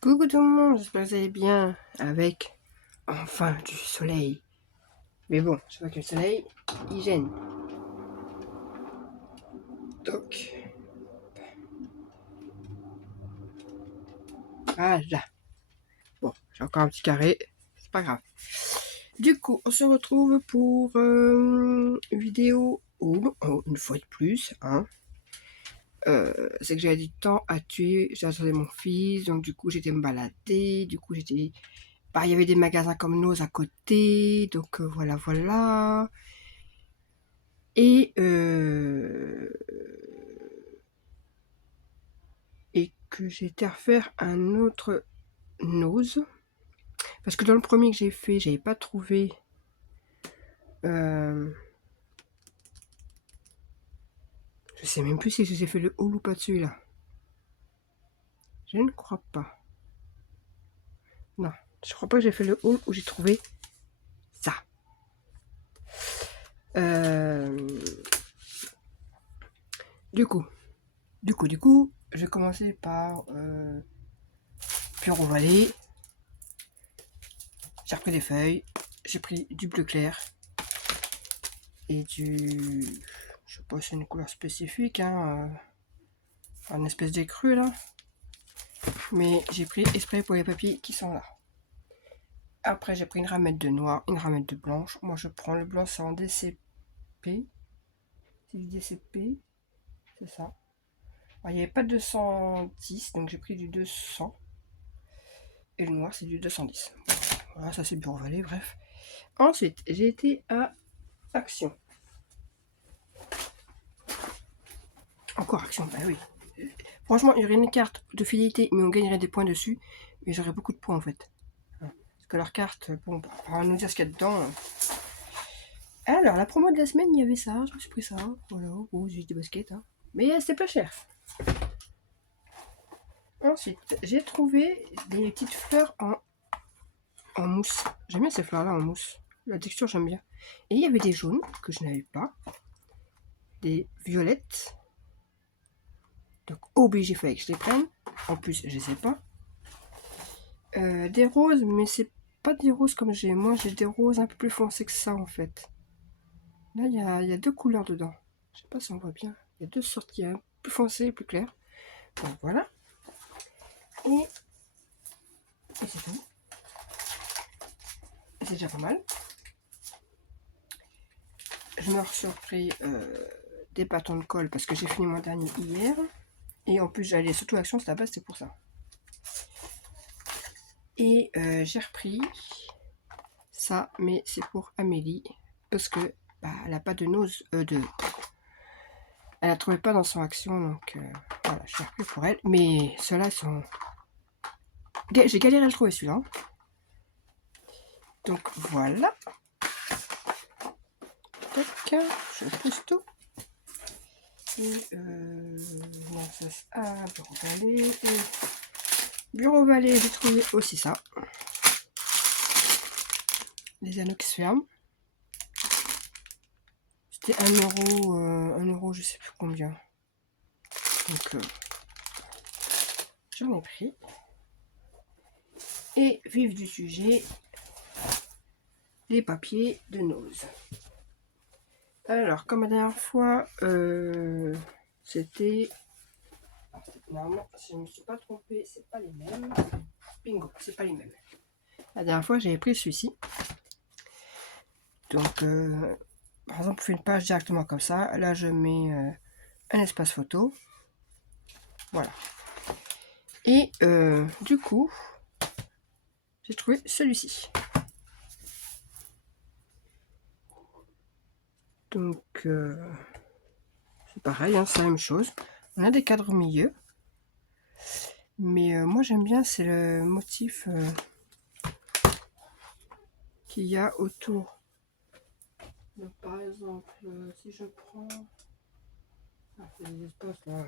Coucou tout le monde, j'espère que vous allez bien avec enfin du soleil. Mais bon, je vois que le soleil, il gêne. Donc, voilà. Bon, j'ai encore un petit carré, c'est pas grave. Du coup, on se retrouve pour une vidéo où, une fois de plus, hein, c'est que j'avais du temps à tuer, j'attendais mon fils, donc du coup j'étais me balader, du coup j'étais... Bah, il y avait des magasins comme Nose à côté, donc voilà. Et, et que j'étais à refaire un autre Nose. Parce que dans le premier que j'ai fait, j'avais pas trouvé... je sais même plus si j'ai fait le haul ou pas de celui-là. Je ne crois pas. Non, je crois pas que j'ai fait le haul où j'ai trouvé ça. Du coup, je vais commencer par Bureau Vallée. J'ai repris des feuilles. J'ai pris du bleu clair et du... Je sais pas si c'est une couleur spécifique, hein. Un espèce d'écru là. Mais j'ai pris exprès pour les papiers qui sont là. Après, j'ai pris une ramette de noir, une ramette de blanche. Moi, je prends le blanc, c'est en DCP. C'est du DCP, c'est ça. Alors, il n'y avait pas de 210, donc j'ai pris du 200. Et le noir, c'est du 210. Voilà, ça c'est Bureau Vallée, bref. Ensuite, j'ai été à Action. Encore Action, bah oui. Franchement, il y aurait une carte de fidélité, mais on gagnerait des points dessus. Mais j'aurais beaucoup de points en fait. Parce que leur carte, bon, on va nous dire ce qu'il y a dedans. Alors, la promo de la semaine, il y avait ça, je me suis pris ça. Voilà, oh, j'ai des baskets, hein. Mais c'était pas cher. Ensuite, j'ai trouvé des petites fleurs en mousse. J'aime bien ces fleurs-là en mousse. La texture, j'aime bien. Et il y avait des jaunes que je n'avais pas. Des violettes. Donc, obligé, il fallait que je les prenne. En plus, je sais pas. Des roses, mais c'est pas des roses comme j'ai. Moi, j'ai des roses un peu plus foncées que ça, en fait. Là, il y a deux couleurs dedans. Je sais pas si on voit bien. Il y a deux sortes qui sont plus foncées et plus claires. Donc, voilà. Et c'est tout. C'est déjà pas mal. Je me suis repris des bâtons de colle parce que j'ai fini mon dernier hier. Et en plus, j'allais surtout à Action, c'est la base, c'est pour ça. Et j'ai repris ça, mais c'est pour Amélie. Parce que bah, elle n'a pas de nose. Elle a trouvé pas dans son Action, donc voilà, je l'ai repris pour elle. Mais ceux-là sont... J'ai galéré à le trouver celui-là. Donc voilà. Tac, je pousse tout. Et non, ça c'est Bureau Vallée. Et Bureau Vallée, j'ai trouvé aussi ça. Les anneaux qui se ferment. C'était 1€, je sais plus combien. Donc j'en ai pris. Et vif du sujet, les papiers de Nose. Alors, comme la dernière fois, c'était... Normalement, si je ne me suis pas trompée, c'est pas les mêmes. Bingo, c'est pas les mêmes. La dernière fois, j'avais pris celui-ci. Donc, par exemple, on fait une page directement comme ça. Là, je mets un espace photo. Voilà. Et du coup, j'ai trouvé celui-ci. Donc, c'est pareil, hein, c'est la même chose. On a des cadres au milieu. Mais moi, j'aime bien, c'est le motif qu'il y a autour. Donc, par exemple, si je prends... des espaces, là.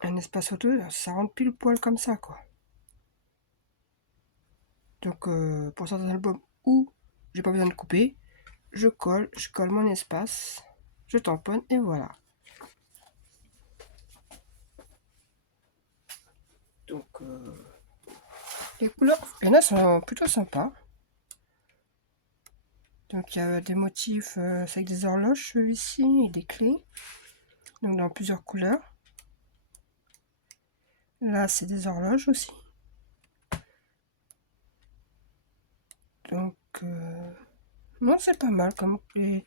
Un espace photo, ça rentre pile poil comme ça, quoi. Donc, pour certains albums où j'ai pas besoin de couper, je colle mon espace, je tamponne et voilà. Donc, les couleurs, il y en a sont plutôt sympas. Donc, il y a des motifs, c'est avec des horloges, celui-ci, et des clés. Donc, dans plusieurs couleurs. Là, c'est des horloges aussi. Donc, non, c'est pas mal comme clé.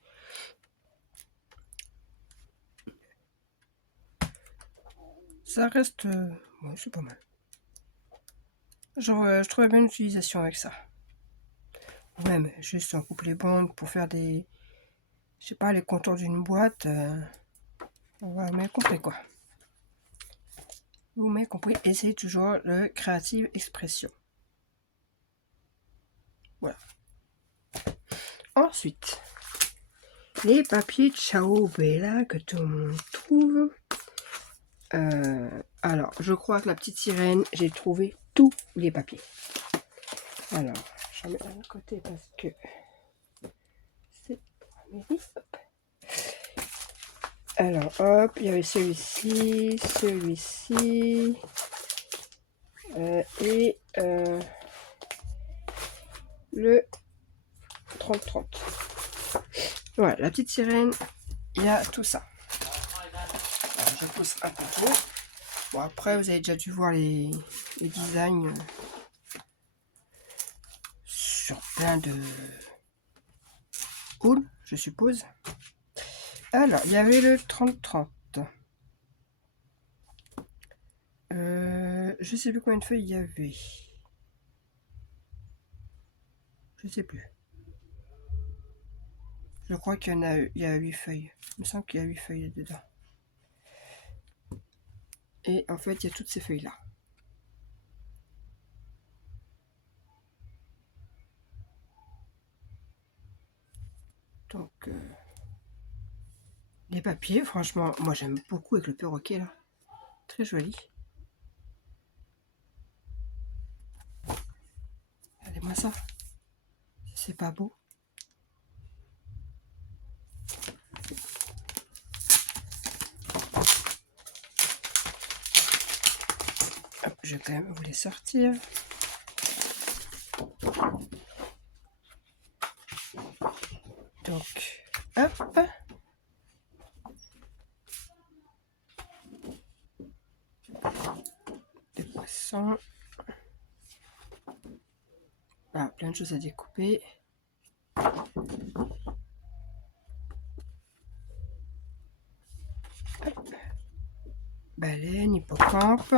Ça reste... ouais, c'est pas mal. Genre, je trouvais bien une utilisation avec ça. Ou même juste un couplet bond pour faire des... Je sais pas, les contours d'une boîte. Voilà, mais compris quoi. Vous m'avez compris, essayez toujours le Creative Expression. Voilà. Ensuite, les papiers Ciao Bella que tout le monde trouve. Alors, je crois que la petite sirène, j'ai trouvé tous les papiers. Alors, j'en mets d'un côté parce que c'est pour Amélie. Alors, hop, il y avait celui-ci, celui-ci, et le 30-30. Voilà, la petite sirène, il y a tout ça. Alors, je pousse un peu trop. Bon, après, vous avez déjà dû voir les designs sur plein de hauls, je suppose. Alors, il y avait le 30-30. Je sais plus combien de feuilles il y avait. Je sais plus. Je crois qu'il y en a, il y a 8 feuilles. Il me semble qu'il y a 8 feuilles dedans. Et en fait, il y a toutes ces feuilles-là. Donc, les papiers, franchement, moi j'aime beaucoup avec le perroquet là. Très joli. Regardez-moi ça. C'est pas beau. Hop, je vais quand même vous les sortir. Donc, hop. Des poissons. Voilà, plein de choses à découper. Hop. Baleine, hippocampe.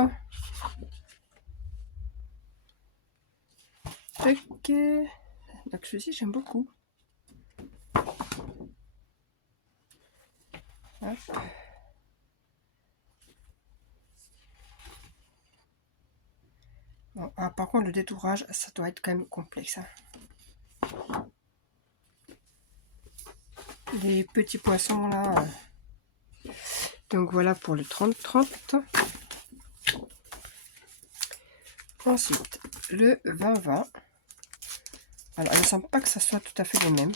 Tac. Donc ceci j'aime beaucoup. Hop. Bon, ah, par contre le détourage, ça doit être quand même complexe. Hein. Les petits poissons là. Donc voilà pour le 30-30. Ensuite, le 20-20. Alors, il ne semble pas que ça soit tout à fait les mêmes.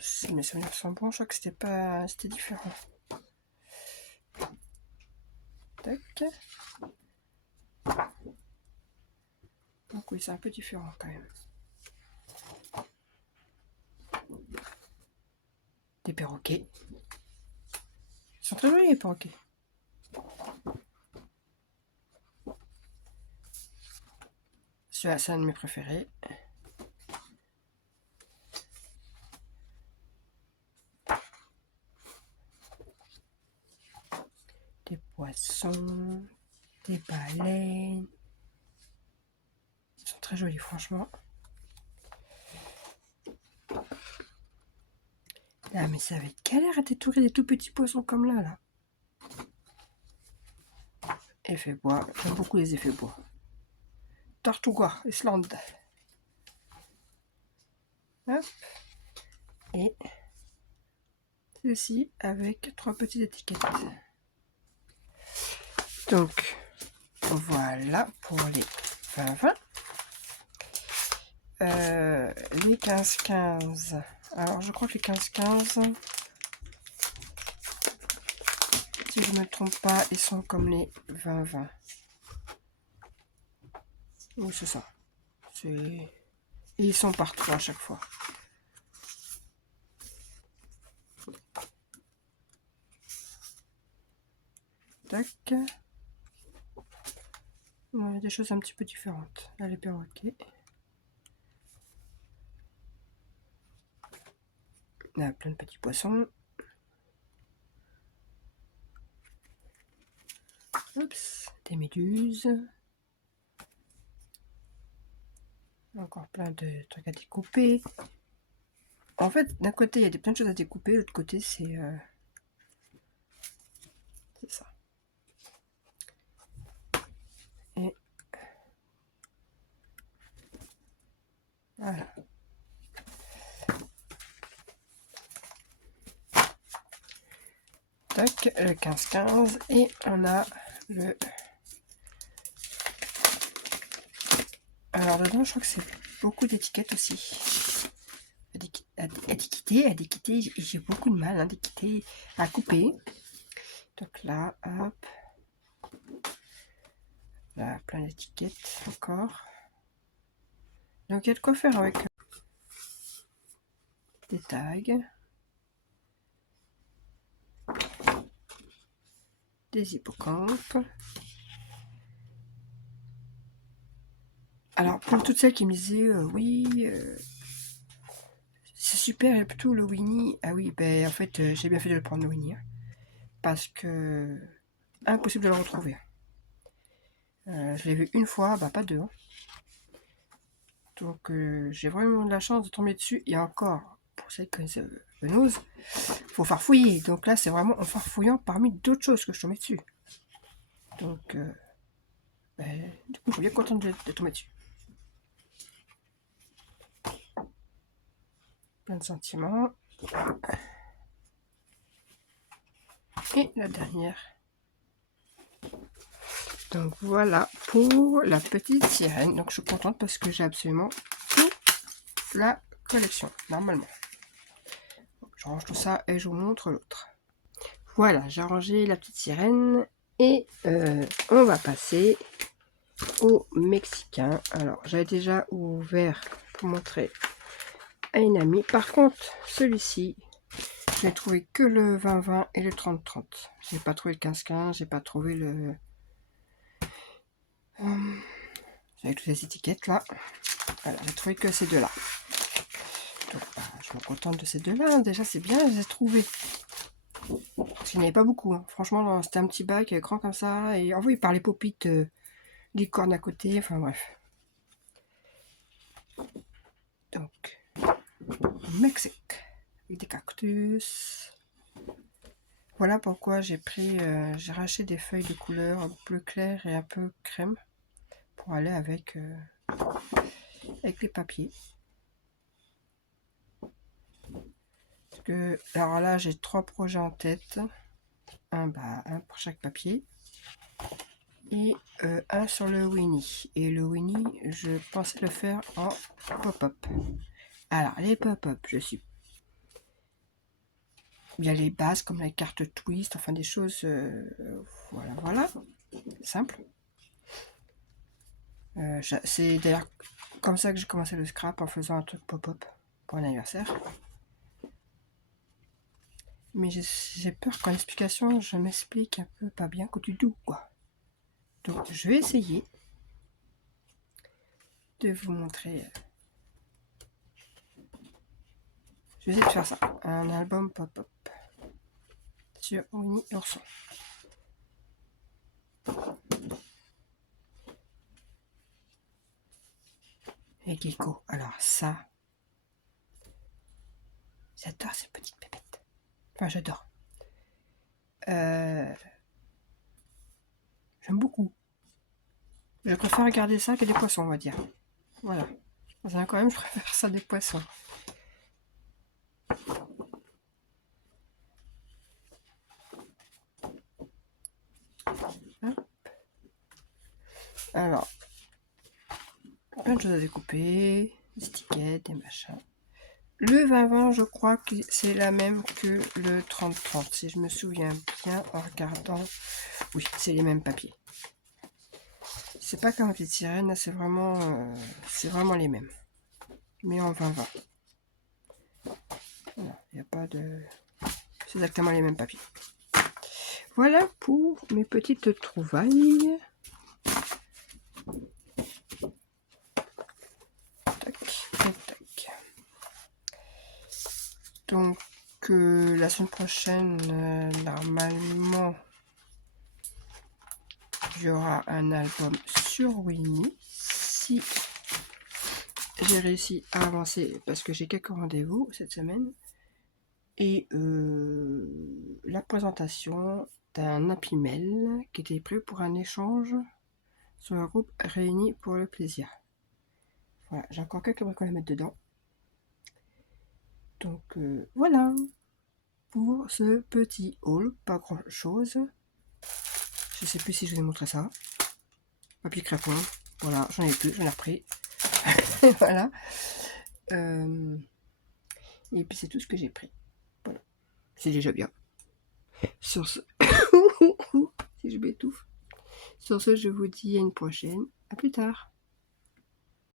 Si mes souvenirs sont bons, je crois que c'était pas, c'était différent. Tac. Donc oui, c'est un peu différent quand même. Des perroquets. Ils sont très jolis les perroquets. Celui-là, c'est un de mes préférés. Des poissons, des baleines. Ils sont très jolis, franchement. Ah, mais ça va être galère à détourer des tout petits poissons comme là. Effet bois, j'aime beaucoup les effets bois. Tortuga, Islande. Hop. Et ceci avec 3 petites étiquettes. Donc, voilà pour les 20-20. Les 15-15. Alors, je crois que les 15-15, si si je ne me trompe pas, ils sont comme les 20-20. Oui, c'est ça. Et ils sont par 3 à chaque fois. Tac. Il y a des choses un petit peu différentes. Là, les perroquets. Là, plein de petits poissons. Oups, des méduses. Encore plein de trucs à découper. En fait, d'un côté, il y a plein de choses à découper. De l'autre côté, c'est ça. Et voilà. Tac, le 15-15. Et on a le... Alors dedans, je crois que c'est beaucoup d'étiquettes aussi. À déquitter, j'ai beaucoup de mal à déquitter, à couper. Donc là, hop. Là, plein d'étiquettes encore. Donc il y a de quoi faire avec des tags. Des hippocampes. Alors pour toutes celles qui me disaient oui, c'est super, et plutôt le Winnie. Ah oui, ben en fait j'ai bien fait de le prendre le Winnie. Hein, parce que impossible de le retrouver. Je l'ai vu une fois, bah pas deux. Hein. Donc j'ai vraiment de la chance de tomber dessus. Et encore, pour celles qui connaissent Venose, faut farfouiller. Donc là c'est vraiment en farfouillant parmi d'autres choses que je tombais dessus. Donc ben, du coup je suis bien contente de tomber dessus. Plein de sentiments. Et la dernière. Donc voilà pour la petite sirène. Donc je suis contente parce que j'ai absolument toute la collection, normalement. Donc, je range tout ça et je vous montre l'autre. Voilà, j'ai rangé la petite sirène. Et on va passer au mexicain. Alors j'avais déjà ouvert pour montrer à une amie. Par contre, celui-ci, je n'ai trouvé que le 20-20 et le 30-30. J'ai pas trouvé le 15-15, j'ai pas trouvé le... avec toutes les étiquettes là. Voilà, j'ai trouvé que ces deux-là. Donc bah, je me contente de ces deux-là. Déjà c'est bien, je les ai trouvés. Parce qu'il n'y avait pas beaucoup. Hein. Franchement, c'était un petit bac grand comme ça. Et envoyé par les popites licorne à côté. Enfin bref. Donc, Mexique. Avec des cactus. Voilà pourquoi j'ai pris, j'ai racheté des feuilles de couleur bleu clair et un peu crème pour aller avec, avec les papiers. Parce que, alors là, j'ai 3 projets en tête. Un pour chaque papier. Et un sur le Winnie. Et le Winnie, je pensais le faire en pop-up. Alors, les pop-up, je suis... Il y a les bases comme la carte twist, enfin des choses... voilà, voilà. Simple. C'est d'ailleurs comme ça que j'ai commencé le scrap, en faisant un truc pop-up pour un anniversaire. Mais j'ai peur qu'en explication, je m'explique un peu pas bien que du tout, quoi. Donc, je vais essayer de vous montrer... Je vais essayer de faire ça. Un album pop-up sur Winnie Ourson. Et Gecko. Alors ça, j'adore ces petites pépettes. Enfin, j'adore. J'aime beaucoup. Je préfère regarder ça que des poissons, on va dire. Voilà. Dans un aquarium, je préfère ça des poissons. Hop. Alors, plein de choses à découper, des étiquettes, des machins. Le 20-20, je crois que c'est la même que le 30-30, si je me souviens bien en regardant. Oui, c'est les mêmes papiers. C'est pas comme Petite Sirène, c'est vraiment les mêmes. Mais en 20-20. Voilà, il n'y a pas de... C'est exactement les mêmes papiers. Voilà pour mes petites trouvailles. Tac, tac, tac. Donc, la semaine prochaine, normalement, il y aura un album sur Winnie. Si j'ai réussi à avancer, parce que j'ai quelques rendez-vous cette semaine. Et la présentation d'un Happy Mail qui était prévu pour un échange sur un groupe réuni pour le plaisir. Voilà, j'ai encore quelques bricoles à mettre dedans. Donc voilà pour ce petit haul, pas grand chose. Je sais plus si je vais montrer ça. Papier crépon, voilà, j'en ai plus, j'en ai repris. Voilà. Et puis c'est tout ce que j'ai pris. Voilà. C'est déjà bien. Sur ce, si je m'étouffe. Sur ce, je vous dis à une prochaine. À plus tard.